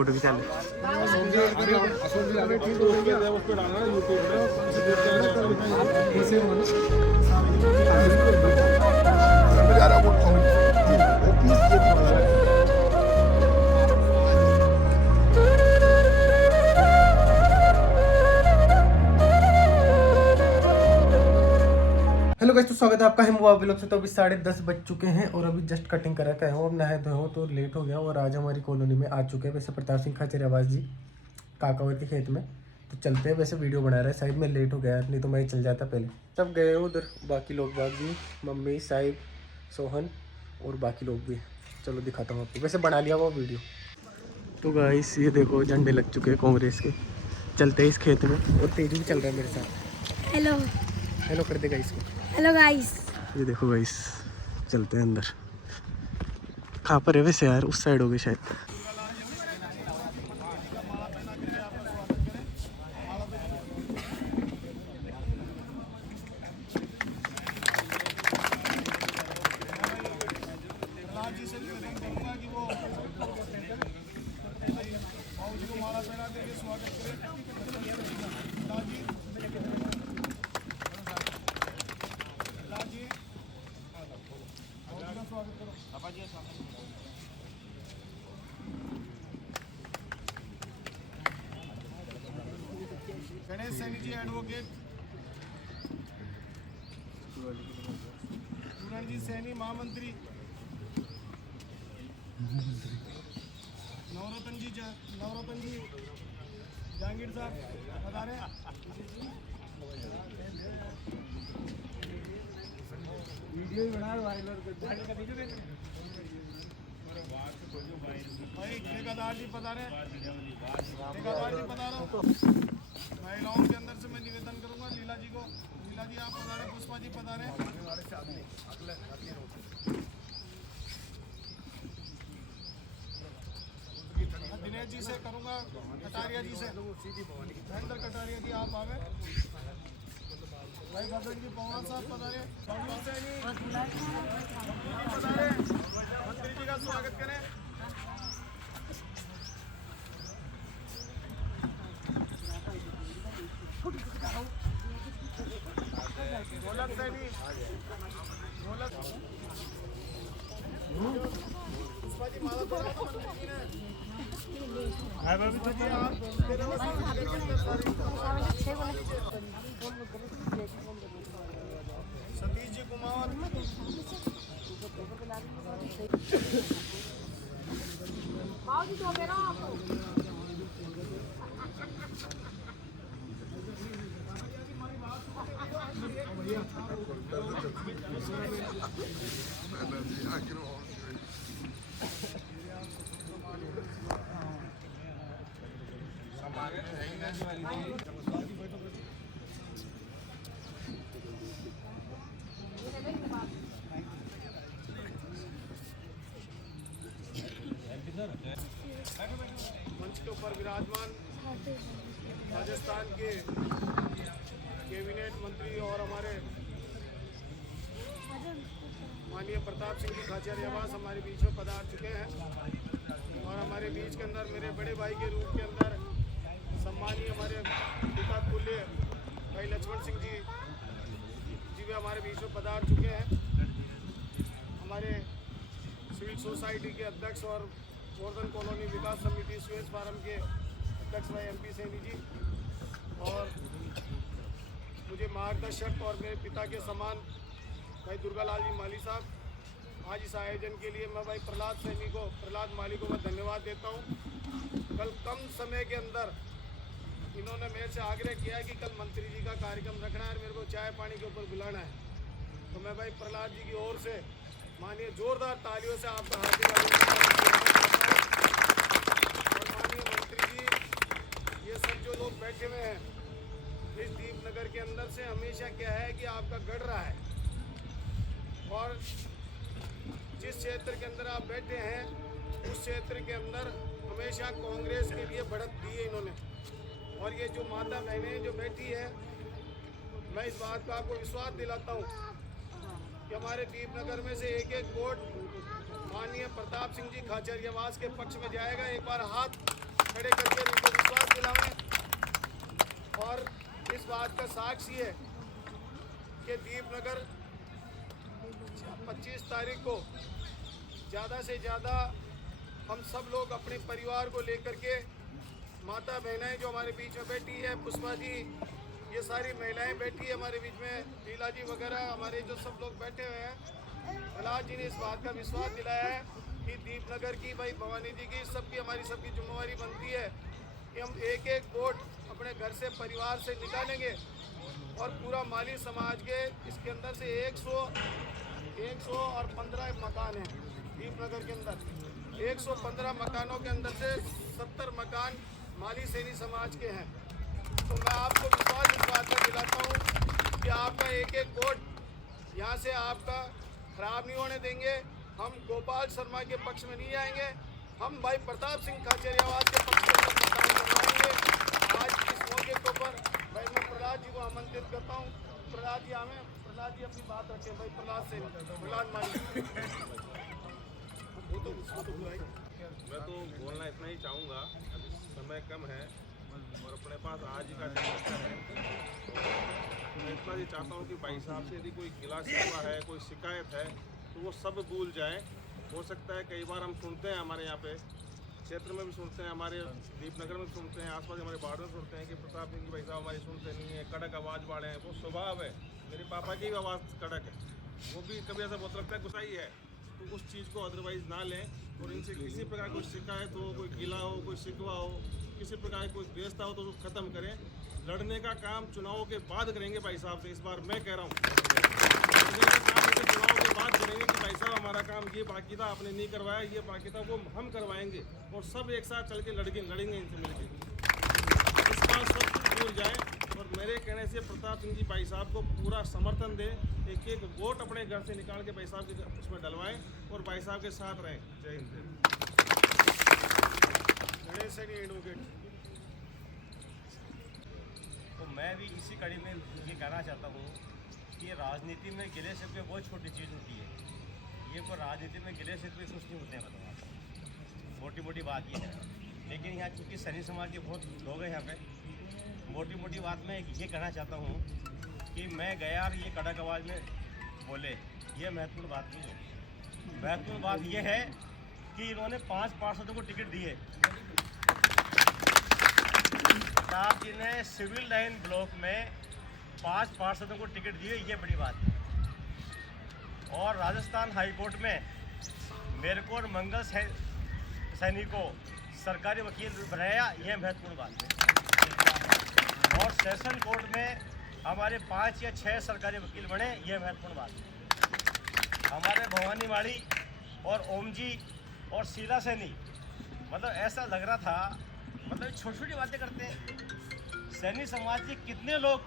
Photo खिंचा ले। Hello guys, तो स्वागत है आपका है मुआ व्लॉग से। तो अभी 10:30 बज चुके हैं और अभी जस्ट कटिंग करा के आया हूँ। अब नहाए धोए हो तो लेट हो गया और आज हमारी कॉलोनी में आ चुके हैं वैसे प्रताप सिंह खाचरियावास जी काकावर के खेत में। तो चलते हैं, वैसे वीडियो बना रहे हैं, साइड में लेट हो गया, नहीं तो मैं चल जाता पहले। सब गए हो उधर, बाकी लोग बाग भी, मम्मी साहिब सोहन और बाकी लोग भी। चलो दिखाता हूँ आपको, वैसे बना लिया वो वीडियो। तो गाइस ये देखो झंडे लग चुके हैं कांग्रेस के। चलते हैं इस खेत में और तेजू भी चल रहा है मेरे साथ। हेलो हेलो कर देगा इसको। हेलो गाइस, ये देखो गाइस, चलते हैं अंदर। कहाँ पर है वैसे यार, उस साइड होगी शायद। गणेश सैनी जी एडवोकेट, पूरण जी सैनी महामंत्री, नवरत्न जी जहांगीर साहब बता रहे वीडियो ही बना वायरल भाई। ठेकेदार जी बता रहे, ठेकेदार जी बता रहा हूँ। महिलाओं के अंदर से मैं निवेदन करूंगा, लीला जी को, लीला जी आप बता रहे, पुष्पा जी बता रहे, दिनेश जी से करूंगा, कटारिया जी से, महेंद्र कटारिया जी आप आवे, भाई भद्र जी पवार साहब बता रहे, बता रहे, मंत्री जी का स्वागत करें। ढोलक सैनी, ढोलक पुष्पा जी माला पड़ा था मंत्री जी ने। सतीश जी कुमार, मंच के ऊपर विराजमान राजस्थान के कैबिनेट मंत्री और हमारे माननीय प्रताप सिंह जी खाचरियावास हमारे बीच में पधार चुके हैं। और हमारे बीच के अंदर मेरे बड़े भाई के रूप के अंदर सम्मानीय हमारे पिता तुल्य भाई लक्ष्मण सिंह जी भी हमारे बीच में पधार चुके हैं। हमारे सिविल सोसाइटी के अध्यक्ष और गोवर्धन कॉलोनी विकास समिति सुएज फार्म के अध्यक्ष भाई MP सैनी जी, और मुझे मार्गदर्शक और मेरे पिता के समान भाई दुर्गालाल जी माली साहब। आज इस आयोजन के लिए मैं भाई प्रहलाद माली को मैं धन्यवाद देता हूँ। कल कम समय के अंदर इन्होंने मेरे से आग्रह किया है कि कल मंत्री जी का कार्यक्रम रखना है, मेरे को चाय पानी के ऊपर बुलाना है। तो मैं भाई प्रहलाद जी की ओर से मानिए जोरदार तालियों से आपका हार्दिक अभिनंदन। और माननीय मंत्री जी, ये सब जो लोग बैठे हुए हैं इस दीपनगर के अंदर से, हमेशा क्या है कि आपका गढ़ रहा है, और जिस क्षेत्र के अंदर आप बैठे हैं उस क्षेत्र के अंदर हमेशा कांग्रेस के लिए बढ़त दी है इन्होंने। और ये जो माता बहनें जो बैठी है, मैं इस बात का आपको विश्वास दिलाता हूँ कि हमारे दीपनगर में से एक एक वोट माननीय प्रताप सिंह जी खाचरियावास के पक्ष में जाएगा। एक बार हाथ खड़े करके इनको विश्वास दिलाएं। और इस बात का साक्षी है कि दीपनगर 25 तारीख को ज़्यादा से ज़्यादा हम सब लोग अपने परिवार को लेकर के, माता बहनें जो हमारे बीच में बैठी है, पुष्पा जी, ये सारी महिलाएं बैठी है हमारे बीच में, लीला जी वगैरह, हमारे जो सब लोग बैठे हुए हैं, प्रहलाद जी ने इस बात का विश्वास दिलाया है कि दीपनगर की भाई भवानी जी की सबकी हमारी सबकी जिम्मेवारी बनती है कि हम एक एक वोट अपने घर से परिवार से निकालेंगे और पूरा माली समाज के इसके अंदर से 115 मकान हैं दीपनगर के अंदर। 115 मकानों के अंदर से 70 मकान माली सैनी समाज के हैं। तो मैं आपको विश्वास इस बात का दिलाता हूँ कि आपका एक एक वोट यहाँ से आपका खराब नहीं होने देंगे। हम गोपाल शर्मा के पक्ष में नहीं आएंगे, हम भाई प्रताप सिंह खाचरियावास के पक्ष में मतदान करवाएंगे। आज इस मौके के ऊपर भाई मैं प्रहलाद जी को आमंत्रित करता हूँ। प्रहलाद जी हमें, प्रहलाद जी अपनी बात रखें भाई, प्रहलाद मानी। मैं तो बोलना इतना ही चाहूँगा, अभी समय कम है और अपने पास आज ही का समय है। मैं इतना ही चाहता हूँ कि भाई साहब से यदि कोई गिला शिकवा है, कोई शिकायत है, तो वो सब भूल जाएं। हो सकता है कई बार हम सुनते हैं, हमारे यहाँ पे क्षेत्र में भी सुनते हैं, हमारे दीपनगर में सुनते हैं, आसपास हमारे बाढ़ में सुनते हैं कि प्रताप सिंह जी भाई साहब हमारी सुनते नहीं है, कड़क आवाज़ बाढ़े हैं। वो स्वभाव है, मेरे पापा की भी आवाज़ कड़क है, वो भी कभी ऐसा बहुत लगता है गुस्सा ही है। तो उस चीज़ को अदरवाइज़ ना लें और इनसे किसी प्रकार कोई शिकायत हो, कोई गिला हो, कोई शिकवा हो, किसी प्रकार की कोई व्यवस्था हो तो उसको ख़त्म करें। लड़ने का काम चुनाव के बाद करेंगे भाई साहब से, इस बार मैं कह रहा हूँ। लड़ने का काम इसे चुनाव के बाद करेंगे कि भाई साहब हमारा काम ये बाकी था, आपने नहीं करवाया, ये बाकी था, वो हम करवाएंगे और सब एक साथ चल के लड़ेंगे इनसे मिलकर। इस बार सब कुछ भूल जाएँ और मेरे कहने से प्रताप सिंह जी भाई साहब को पूरा समर्थन दें। एक एक वोट अपने घर से निकाल के भाई साहब के उसमें डलवाएं और भाई साहब के साथ रहें। जय हिंद। गणेश सैनी एडवोकेट। तो मैं भी इसी कड़ी में ये कहना चाहता हूँ कि राजनीति में गिले शिकवे बहुत छोटी चीज़ होती है। ये कोई राजनीति में गिले शिकवे कुछ नहीं होते हैं, बताओ आपको। मोटी मोटी बात ये है, लेकिन यहाँ चूँकि सैनी समाज के बहुत लोग हैं यहाँ पे, मोटी मोटी बात मैं ये कहना चाहता हूँ कि मैं गया और ये कड़क आवाज़ में बोले, ये महत्वपूर्ण बात नहीं है। महत्वपूर्ण बात ये है कि इन्होंने 5 पार्षदों को टिकट दिए। प्रताप जी ने सिविल लाइन ब्लॉक में 5 पार्षदों को टिकट दिए, ये बड़ी बात है। और राजस्थान हाई कोर्ट में मेरे को और मंगल सैनी को सरकारी वकील बनाया, यह महत्वपूर्ण बात है। और सेशन कोर्ट में हमारे 5 या 6 सरकारी वकील बने, यह महत्वपूर्ण बात है। हमारे भवानी माड़ी और ओम जी और शीला सैनी, मतलब ऐसा लग रहा था, मतलब छोटी छोटी बातें करते हैं। सैनी समाज के कितने लोग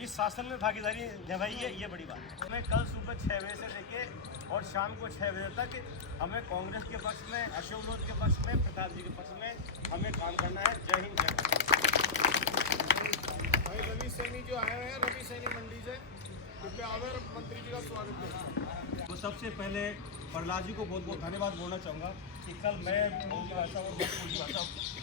इस शासन में भागीदारी निभाई है, ये बड़ी बात है। हमें कल सुबह 6 बजे से लेके और शाम को 6 बजे तक हमें कांग्रेस के पक्ष में, अशोक गहलोत के पक्ष में, प्रताप जी के पक्ष में हमें काम करना है। जय हिंद, जय भारत। भाई रवि सैनी जो आए हैं, रवि सैनी मंडी से, कृपया आवर मंत्री जी का स्वागत करें। तो सबसे पहले प्रहलाद जी को बहुत बहुत धन्यवाद बोलना चाहूँगा कि कल मैं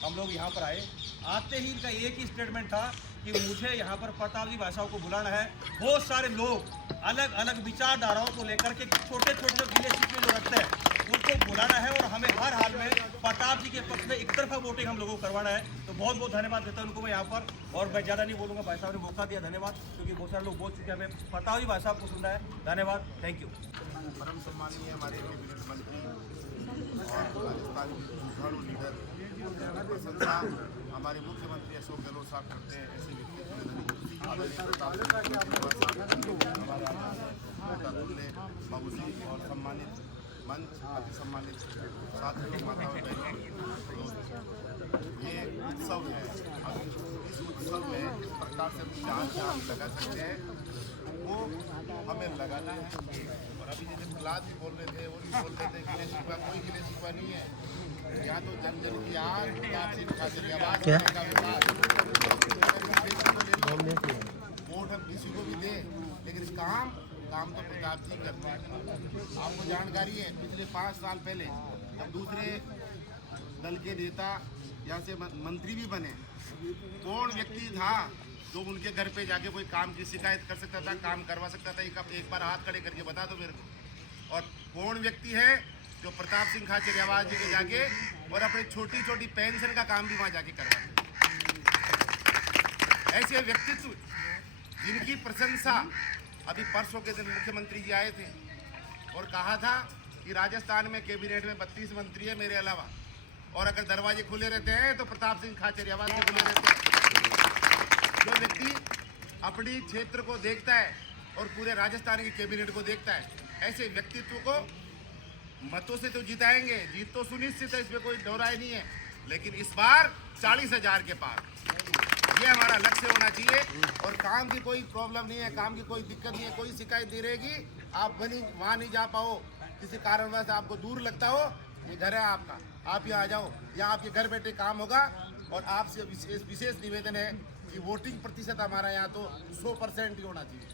हम लोग यहाँ पर आए, आते ही इनका एक ही स्टेटमेंट था कि मुझे यहाँ पर प्रताप जी भाई साहब को बुलाना है। बहुत सारे लोग अलग अलग विचारधाराओं को लेकर के छोटे छोटे जो गिले शिकवे जो रखते हैं उनको बुलाना है और हमें हर हाल में प्रताप जी के पक्ष में एक तरफा वोटिंग हम लोगों को करवाना है। तो बहुत बहुत धन्यवाद देता हूँ उनको मैं यहाँ पर, और मैं ज़्यादा नहीं बोलूँगा, भाई साहब ने मौका दिया, धन्यवाद। क्योंकि बहुत सारे लोग बोल चुके हैं, हमें प्रताप जी भाई साहब को सुनना है। धन्यवाद, थैंक यू। परम सम्मानीय हमारे कैबिनेट मंत्री और राजस्थान के जुझारू लीडर प्रशंसा हमारे मुख्यमंत्री अशोक गहलोत साहब करते हैं। ऐसे व्यक्तित्व हमारे बाबूजी और सम्मानित मंच, अति सम्मानित साथियों, माताओं, बहनों, ये उत्सव है। अब इस उत्सव में किस प्रकार से जहाँ जहाँ लगा सकते हैं वो हमें लगाना है। और अभी जैसे प्रहलाद भी बोल रहे थे, वो भी बोल रहे थे गिले शिकवा, कोई गिले शिकवा नहीं है। यहाँ तो जन जन की आग, प्रताप सिंह खाचरियावास का विकास, वोट हम किसी को भी दें, लेकिन काम तो प्रताप जी करते हैं। आपको जानकारी है, पिछले 5 साल पहले जब दूसरे दल के नेता यहाँ से मंत्री भी बने, कौन व्यक्ति था जो उनके घर पे जाके कोई काम की शिकायत कर सकता था, काम करवा सकता था? एक बार हाथ खड़े करके बता दो मेरे को। और कौन व्यक्ति है जो प्रताप सिंह खाचरियावास जी के जाके और अपनी छोटी छोटी पेंशन का काम भी वहाँ जाके करवाते? ऐसे व्यक्तित्व जिनकी प्रशंसा अभी परसों के दिन मुख्यमंत्री जी आए थे और कहा था कि राजस्थान में कैबिनेट में 32 मंत्री है मेरे अलावा, और अगर दरवाजे खुले रहते हैं तो प्रताप सिंह खाचरियावास के खुले रहते हैं। जो व्यक्ति अपनी क्षेत्र को देखता है और पूरे राजस्थान की कैबिनेट को देखता है, ऐसे व्यक्तित्व को मतों से तो जिताएंगे, जीत तो सुनिश्चित है, इसमें कोई दोहराई नहीं है, लेकिन इस बार 40,000 के पार ये हमारा लक्ष्य होना चाहिए। और काम की कोई प्रॉब्लम नहीं है, काम की कोई दिक्कत नहीं है, कोई शिकायत नहीं रहेगी। आप वहाँ नहीं जा पाओ, किसी कारणवश आपको दूर लगता हो, ये घर है आपका, आप यहाँ आ जाओ, यहाँ आपके घर बैठे काम होगा। और आपसे विशेष निवेदन है कि वोटिंग प्रतिशत हमारा यहाँ तो 100% ही होना चाहिए।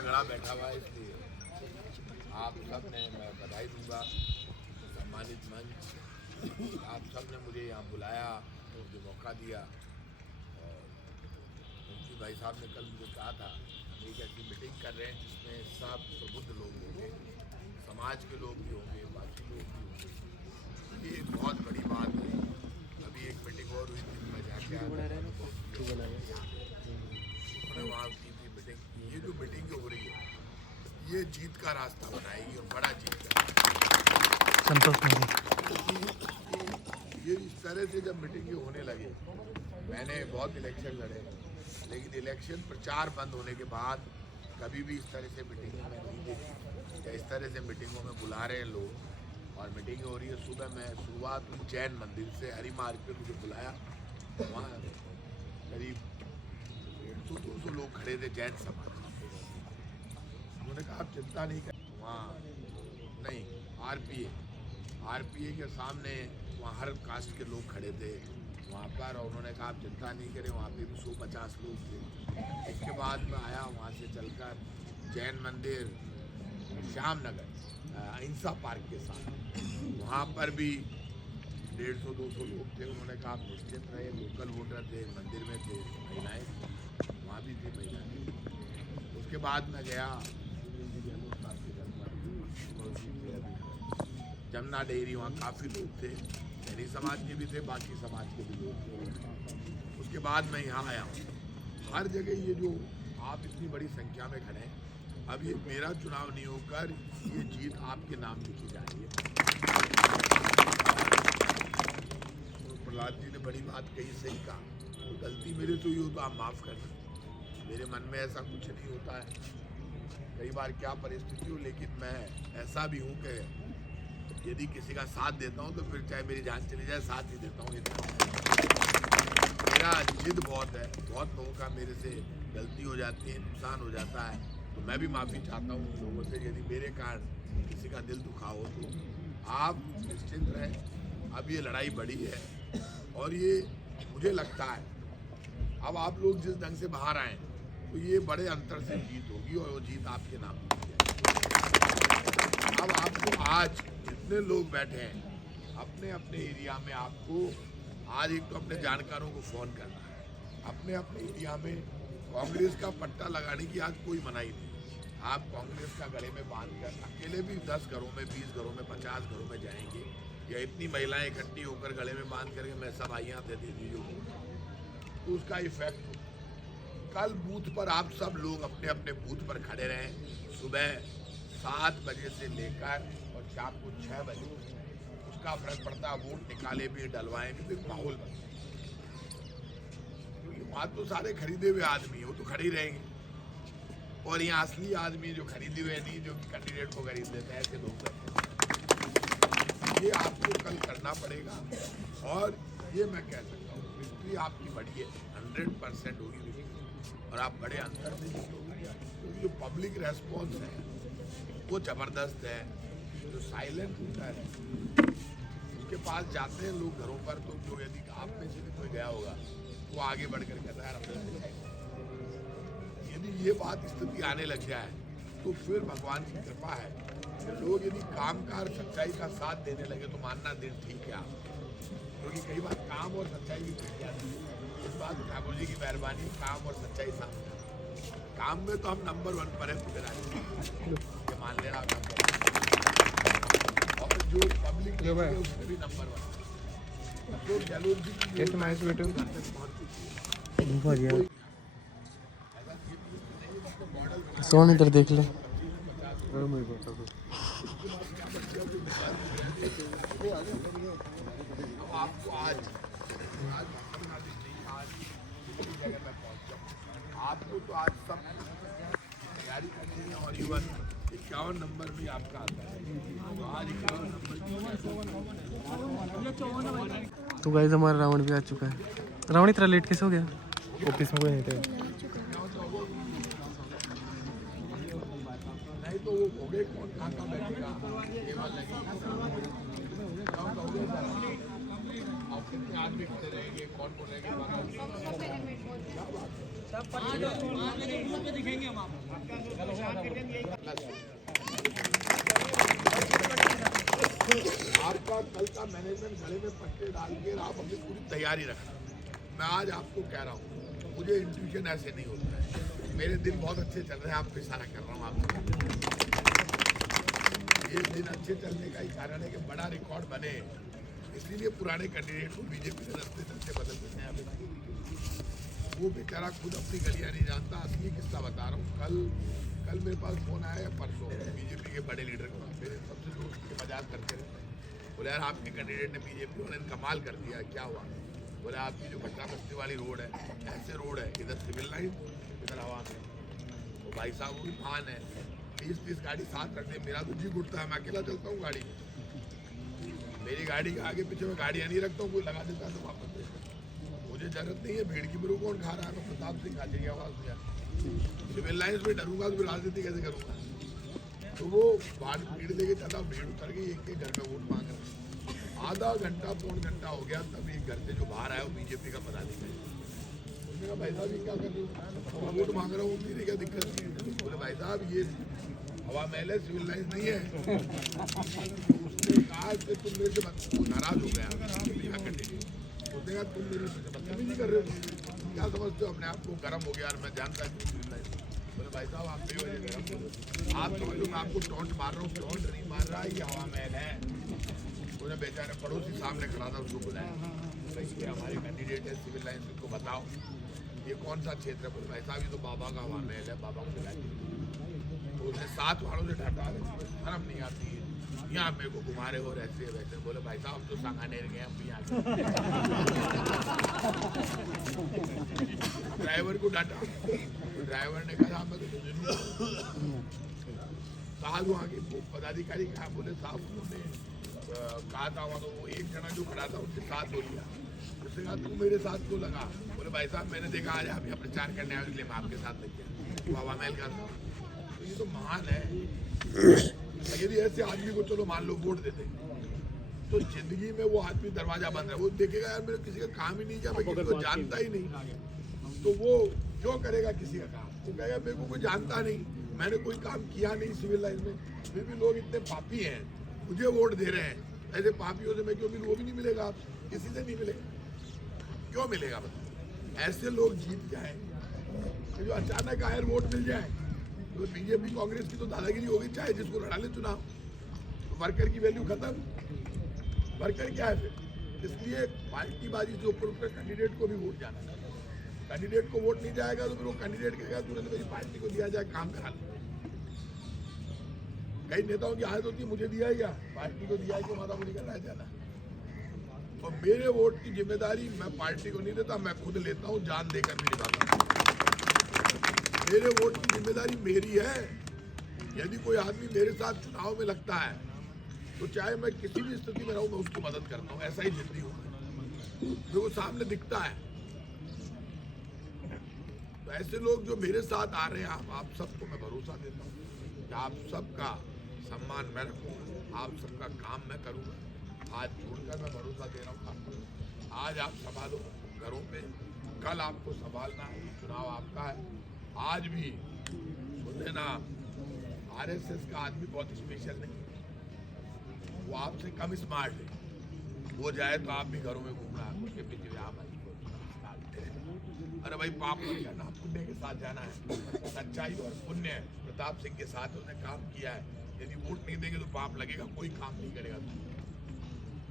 गड़ा बैठा हुआ है, इसलिए आप सब ने मैं बधाई दूंगा। सम्मानित मंच, आप सब ने मुझे यहाँ बुलाया, मुझे मौका दिया। और मुंशी भाई साहब ने कल मुझे कहा था हम एक ऐसी मीटिंग कर रहे हैं जिसमें सब प्रबुद्ध लोग होंगे, समाज के लोग भी होंगे, बाकी लोग भी होंगे। ये बहुत बड़ी बात है। अभी एक मीटिंग और हुई थी, मैं जाके आया, वहाँ की थी मीटिंग। ये जो मीटिंग हो रही है ये जीत का रास्ता बनाएगी और बड़ा जीत का। संतोष ये इस तरह से जब मीटिंगें होने लगे, मैंने बहुत इलेक्शन लड़े, लेकिन इलेक्शन प्रचार बंद होने के बाद कभी भी इस तरह से मीटिंगें मैं नहीं देखी। या इस तरह से मीटिंगों में बुला रहे हैं लोग और मीटिंग हो रही है। सुबह मैं शुरुआत हुई जैन मंदिर से, हरी मार्ग पे मुझे बुलाया, वहाँ करीब 150-200 लोग खड़े थे जैन समाज। उन्होंने कहा आप चिंता नहीं करें, वहाँ नहीं आरपीए के सामने वहाँ हर कास्ट के लोग खड़े थे वहाँ पर, और उन्होंने कहा आप चिंता नहीं करें, वहाँ पे भी 150 लोग थे। इसके बाद मैं आया वहाँ से चलकर जैन मंदिर श्यामनगर अहिंसा पार्क के साथ, वहाँ पर भी 150-200 लोग थे। उन्होंने कहा आप निश्चिंत रहे, लोकल वोटर थे, मंदिर में थे, महिलाएँ वहाँ भी थी महिलाएँ। उसके बाद मैं गया जमुना डेयरी, वहाँ काफ़ी लोग थे, शहरी समाज के भी थे, बाकी समाज के भी लोग थे। उसके बाद मैं यहाँ आया हूँ। हर जगह ये जो आप इतनी बड़ी संख्या में खड़े हैं, अब ये मेरा चुनाव नहीं होकर ये जीत आपके नाम लिखी जाएगी। प्रहलाद जी ने बड़ी बात कही, सही कहा, तो गलती मेरे से हुई हो तो आप माफ़ करना। मेरे मन में ऐसा कुछ नहीं होता है, कई बार क्या परिस्थिति हो, लेकिन मैं ऐसा भी हूँ कि यदि किसी का साथ देता हूँ तो फिर चाहे मेरी जान चली जाए साथ ही देता हूँ। मेरा जिद बहुत है, बहुत लोगों का मेरे से गलती हो जाती है, नुकसान हो जाता है, तो मैं भी माफ़ी चाहता हूँ लोगों से यदि मेरे कारण किसी का दिल दुखा हो। तो आप निश्चिंत रहें, अब ये लड़ाई बड़ी है और ये मुझे लगता है अब आप लोग जिस ढंग से बाहर आए तो ये बड़े अंतर से जीत होगी और वो जीत आपके नाम की है। अब आपको आज जितने लोग बैठे हैं अपने अपने एरिया में, आपको आज एक तो अपने जानकारों को फ़ोन करना है, अपने अपने एरिया में कांग्रेस का पट्टा लगाने की आज कोई मनाही नहीं। आप कांग्रेस का गले में बांध कर अकेले भी 10 घरों में, 20 घरों में, 50 घरों में जाएंगे, या इतनी महिलाएं इकट्ठी होकर गले में बांध करके मैं सब आइयाँ दे दीजिए, तो उसका इफेक्ट हो। कल बूथ पर आप सब लोग अपने अपने बूथ पर खड़े रहें, सुबह 7 बजे से लेकर और शाम को 6 बजे, उसका फर्क पड़ता है। वोट निकाले भी, डलवाएं भी, तो एक माहौल बनता है। क्योंकि वहाँ तो सारे खरीदे हुए आदमी हैं, वो तो खड़े ही रहेंगे, और यहाँ असली आदमी जो खरीदे हुए नहीं, जो कैंडिडेट को खरीद लेते हैं, ऐसे लोग हैं। ये आपको कल करना पड़ेगा, और ये मैं कह सकता हूँ विक्ट्री आपकी बड़ी है, 100% होगी विक्ट्री, और आप बड़े अंतर से जीतोगे। क्योंकि जो पब्लिक रेस्पॉन्स है वो ज़बरदस्त है। जो साइलेंट वोटर है उसके पास जाते हैं लोग घरों पर, तो जो यदि आप में से भी कोई गया होगा वो आगे बढ़ कर कहता है यार, यदि ये बात स्थिति आने लग जाए तो फिर भगवान की कृपा है कि लोग यदि कामकार सच्चाई का साथ देने लगे तो मानना दिन ठीक है आप, क्योंकि कई बार काम और सच्चाई भी मिल जाती है। इस बात ठाकुर जी की मेहरबानी, काम और सच्चाई सामने। काम में तो हम नंबर 1 पर है ये मान लेना आप, और जो पब्लिक है उसमें भी नंबर 1। तो गहलोत जी की सोन इधर देख ले। आपको आज जगह मैं पहुंचा, आपको तो आज सब तैयारी करनी है और इवन 51 नंबर भी आपका आता है, तो आज 51 नंबर। तो गाइस हमारा रावण भी आ चुका है। रावण इतना लेट कैसे हो गया? ऑफिस में कोई नहीं थे। नहीं तो वो हो गए, कौन कहाँ कहाँ बैठेगा, केवल लगेगा और कितने आदमी खड़े रहेंगे, कौन कौन रहेंगे, आपका कल का मैनेजमेंट गले में पट्टे डाल के आप अपनी पूरी तैयारी रखना। मैं आज आपको कह रहा हूँ, मुझे इंट्यूशन ऐसे नहीं होता है, मेरे दिन बहुत अच्छे चल रहे हैं, आपको इशारा कर रहा हूँ आपको। ये दिन अच्छे चलने का ही कारण है कि बड़ा रिकॉर्ड बने, इसीलिए पुराने कैंडिडेट को बीजेपी से रस्ते चलते बदल देते हैं। वो बेचारा खुद अपनी गलियां नहीं जानता। असली किस्सा बता रहा हूँ, कल मेरे पास फोन आया परसों बीजेपी के बड़े लीडर का, मेरे सबसे दोस्त के मजाक करते रहते, बोले यार आपके कैंडिडेट ने बीजेपी वाले ने कमाल कर दिया, क्या हुआ? बोले आपकी जो घटना बस्ती वाली रोड है, ऐसे रोड है, इधर सिविल लाइन इधर हवा में। वो भाई साहब वो भी महान है, 20-30 गाड़ी साथ रखते, मेरा तो जी उठता है, मैं अकेला चलता हूँ गाड़ी में, मेरी गाड़ी के आगे पीछे मैं गाड़ियाँ नहीं रखता हूँ, कोई लगा देता है तो वापस देता। मुझे जरूरत नहीं है भीड़ की, मेरे को कौन खा रहा है? मैं प्रताप सिंह खाचे की आवाज़ दिया, सिविल लाइन्स में डरूंगा तो राजनीति कैसे करूँगा? तो वो भीड़ लेके चला, भीड़ उतर गई, एक के घर में वोट मांग रहा, आधा घंटा पौन घंटा हो गया, तब एक घर से जो बाहर आया वो बीजेपी का पदाधिकारी। उसने कहा भाई साहब ये क्या कर रहे हो? वोट मांग रहा हूँ, मेरी क्या दिक्कत है? बोले भाई साहब ये हवा महल है, सिविल लाइन नहीं है। उसने कहा कि तुम मेरे से नाराज हो गया, उसने कहा तुम मेरे से बदतमीजी कर रहे हो, क्या समझते हो अपने आप को? गर्म हो गया यार, मैं जानता हूँ सिविल लाइन। बोले भाई साहब आप मेरी वजह गर्म हो, आप समझो मैं आपको टॉन्ट मार रहा हूँ, टॉन्ट नहीं मार रहा, ये हवा महल है। उन्हें बेचारे पड़ोसी सामने खड़ा था, उसको बुलाया, ये हमारे कैंडिडेट है सिविल लाइन, उसको बताओ ये कौन सा क्षेत्र है? बोले भाई साहब ये तो बाबा का हवा महल है, बाबा को बुलाइए। तो उसने 7 वालों से ढाटा, शर्म नहीं आती है, यहाँ मेरे को घुमा रहे हो ऐसे वैसे। बोले भाई साहब तो सांगानेर गए हम यहाँ ड्राइवर को डांटा, ड्राइवर ने कहा मैं तो साहब वहाँ के पदाधिकारी कहा, बोले साहब उन्होंने कहा था वहाँ, तो वो एक जना जो खड़ा था उसके साथ हो लिया। उसने कहा तू मेरे साथ क्यों लगा? बोले भाई साहब मैंने देखा आज आप यहाँ प्रचार करने आए, इसलिए मैं आपके साथ लग गया, हवा महल का था। तो ये तो महान है। यदि ऐसे आदमी को चलो मान लो वोट देते, तो जिंदगी में वो आदमी दरवाजा बंद है, वो देखेगा यार मेरे किसी का काम ही नहीं किया, मैं किसी को जानता ही नहीं, तो वो क्यों करेगा किसी का काम? वो कहेगा मेरे को कोई जानता नहीं, मैंने कोई काम किया नहीं सिविल लाइन में, फिर भी लोग इतने पापी हैं मुझे वोट दे रहे हैं। ऐसे पापियों से मैं क्यों मिलूँ? वो भी नहीं मिलेगा, आप किसी से नहीं मिलेगा, क्यों मिलेगा? बताओ ऐसे लोग जीत जाए, जो अचानक आए वोट मिल जाए, तो बीजेपी कांग्रेस की तो दादागिरी होगी, चाहे जिसको लड़ा ले चुनाव, तो वर्कर की वैल्यू खत्म। वर्कर क्या है फिर? इसलिए पार्टीबाजी से ऊपर उठकर कैंडिडेट को भी वोट जाना है। कैंडिडेट को वोट नहीं जाएगा तो फिर वो कैंडिडेट कहेगा तुरंत मेरी पार्टी को दिया जाए, काम करा ले। कई नेताओं की आदत होती है मुझे दिया है क्या, पार्टी को दिया है कि माता मुझे करना है ज्यादा। और मेरे वोट की जिम्मेदारी मैं पार्टी को नहीं देता, मैं खुद लेता हूँ, जान देकर भी निभाता हूँ। मेरे वोट की जिम्मेदारी मेरी है। यदि कोई आदमी मेरे साथ चुनाव में लगता है तो चाहे मैं किसी भी स्थिति में रहूं, मैं उसकी मदद करता हूँ। ऐसा ही जिंदगी होगा, मेरे को सामने दिखता है। तो ऐसे लोग जो मेरे साथ आ रहे हैं, आप सबको मैं भरोसा देता हूँ कि आप सबका सम्मान मैं रखूँगा, आप सबका काम मैं करूँगा। आज छोड़कर मैं भरोसा दे रहा हूँ आपको। आज आप संभालो घरों पे, कल आपको संभालना है, चुनाव आपका है। आज भी सुने ना, आरएसएस का आदमी बहुत स्पेशल नहीं, वो आपसे कम स्मार्ट है। वो जाए तो आप भी घरों में घूमना, उसके पीछे आप डालते हैं। अरे भाई पाप मत करना, पुण्य के साथ जाना है। सच्चाई और पुण्य प्रताप सिंह के साथ उसने काम किया है। यदि वोट नहीं देंगे तो पाप लगेगा, कोई काम नहीं करेगा।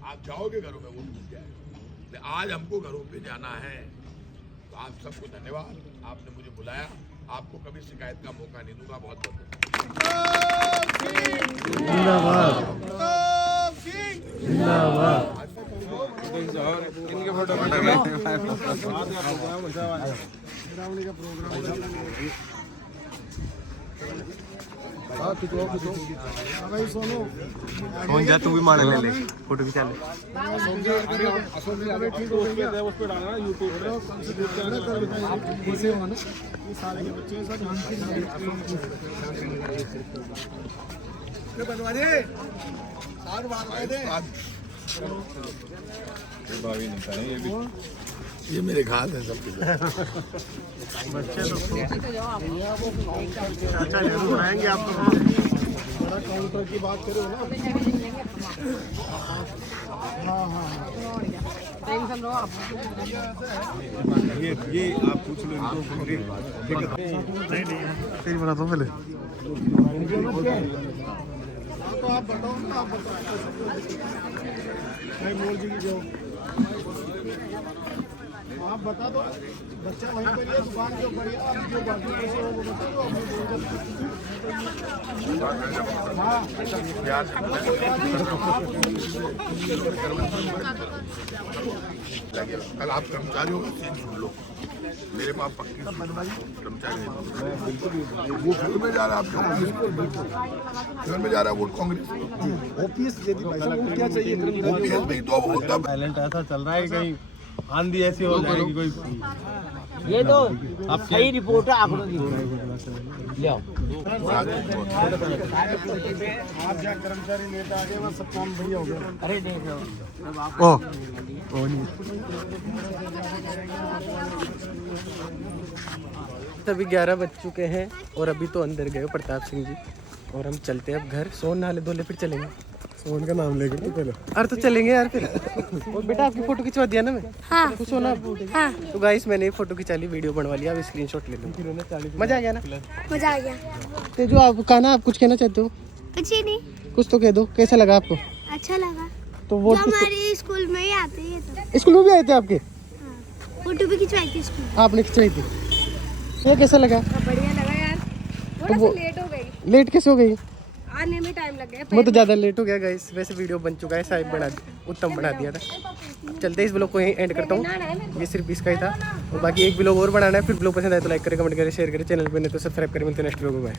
आप जाओगे घरों में, वोट मिल जाएगा। आज हमको घरों पे जाना है, तो आप सबको धन्यवाद, आपने मुझे बुलाया। आपको कभी शिकायत का मौका नहीं दूंगा। बहुत बहुत फोन जा, तू भी मार ले ले, फोटो खिंचा ले। ये मेरे घास है सब। बच्चे तो चाचा जरूर बनाएंगे आपको। बड़ा काउंटर की बात करो ना। हाँ हाँ ये आप पूछ लो इनको। फिर बना दो पहले। तो आप बताओ ना, आप बताओ मोर जी की जो आप बता दो। बच्चा वहीं पर ही है, दुकान के ऊपर ही है। आप जो बाकी पैसे हो वो बता दो। कल आप कर्मचारियों का सीन सुन लो। मेरे पास पक्की कर्मचारी वो घर में जा रहा है, आपका घर में जा रहा है वोट कांग्रेस। ऑफिस यदि पैसा वो क्या चाहिए? ओपीएस में तो बोलता टैलेंट ऐसा चल रहा है, कहीं आंधी ऐसी हो जाएगी कोई। ये तो आप सही रिपोर्ट है, आंकड़ों की ले आओ। आप जहाँ कर्मचारी नेता आ गए वहाँ सब काम बढ़िया हो गया। अरे देख लो ओ नहीं। अभी 11 बज चुके हैं और अभी तो अंदर गए प्रताप सिंह जी, और हम चलते हैं अब घर। सोन नहाले धोले फिर चलेंगे। सोन का नाम लेके तो पहले। अरे तो चलेंगे यार फिर। और बेटा आपकी फोटो खिंचवा दिया ना मैं? हाँ। खुश हो ना? हाँ। तो गाइस मैंने फोटो खिंचा ली, वीडियो बनवा लिया, अब स्क्रीनशॉट ले लो। मजा आ गया ना? मजा आ गया। तो जो आप कहना, आप कुछ कहना चाहते हो? कुछ ही नहीं, कुछ तो कह दो, कैसा लगा आपको? अच्छा लगा। तो वो जो हमारे स्कूल में ही आते हैं तो स्कूल में भी आए थे आपके? फोटो भी खिंचवाई थी स्कूल। आपने खिंचवाई थी? ये कैसा लगा? बढ़िया लगा यार। थोड़ा सा लेट हो गई, लेट कैसे हो गई? आने में टाइम लग गया। वो तो ज़्यादा लेट हो गया गाइस। वैसे वीडियो बन चुका है, साइड बना उत्तम बना दिया था। चलते इस ब्लॉग को यहीं एंड करता हूँ। ये सिर्फ इसका ही था, और बाकी एक ब्लॉग और बनाना है। फिर ब्लॉग पसंद आए तो लाइक करें, कमेंट करें, शेयर करें। चैनल पर नहीं तो सब्सक्राइब करें। मिलते हैं नेक्स्ट ब्लॉग में। बाय।